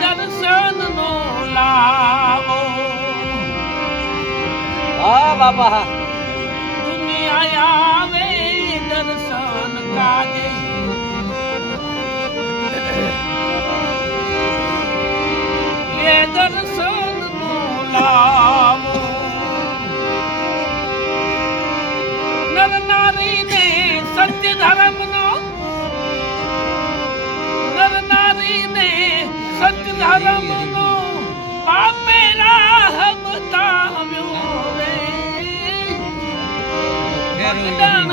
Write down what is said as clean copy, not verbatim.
દર્શન નો લાવો હા બાપા દુનિયા આવે દર્શન કાજે એ દર્શન નો લાવો નર નારી ને સત્ય ધર્મ નો નર નારી ને સત્ય ધર્મ નો પાપે રાહ બતાવ્યો રે ભગવાન